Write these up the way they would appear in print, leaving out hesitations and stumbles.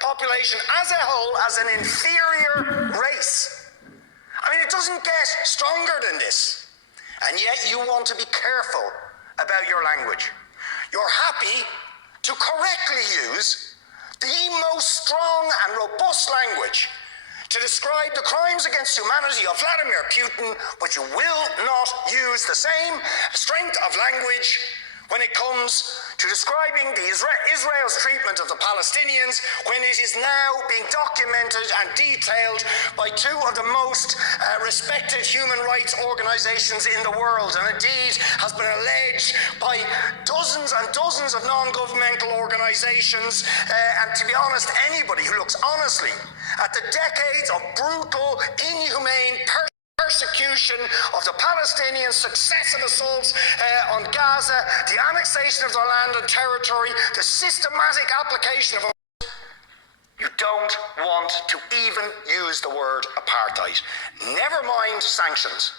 population as a whole as an inferior race. I mean, it doesn't get stronger than this. And yet you want to be careful about your language. You're happy to correctly use the most strong and robust language to describe the crimes against humanity of Vladimir Putin, but you will not use the same strength of language when it comes to describing Israel's treatment of the Palestinians, when it is now being documented and detailed by two of the most respected human rights organisations in the world, and indeed has been alleged by dozens and dozens of non-governmental organisations, and to be honest, anybody who looks honestly at the decades of brutal, inhumane persecution of the Palestinians, successive assaults on Gaza, the annexation of their land and territory, the systematic application of... You don't want to even use the word apartheid. Never mind sanctions.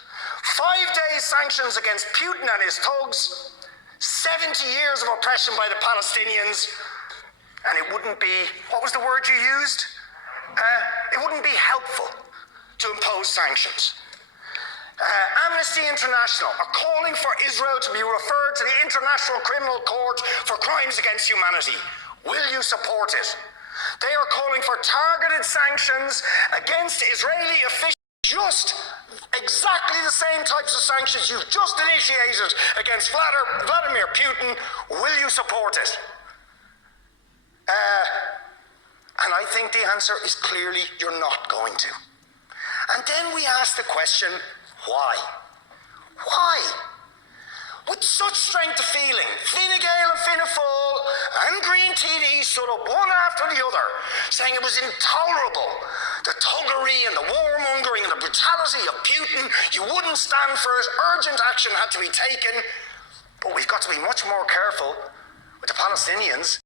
5 days sanctions against Putin and his thugs, 70 years of oppression by the Palestinians, and it wouldn't be, what was the word you used? It wouldn't be helpful to impose sanctions. Amnesty International are calling for Israel to be referred to the International Criminal Court for crimes against humanity. Will you support it? They are calling for targeted sanctions against Israeli officials, just exactly the same types of sanctions you've just initiated against Vladimir Putin. Will you support it? And I think the answer is clearly you're not going to. And then we ask the question, why? Why? With such strength of feeling, Fine Gael and Fianna Fáil and Green TD stood up one after the other, saying it was intolerable, the thuggery and the warmongering and the brutality of Putin. You wouldn't stand for it. Urgent action had to be taken. But we've got to be much more careful with the Palestinians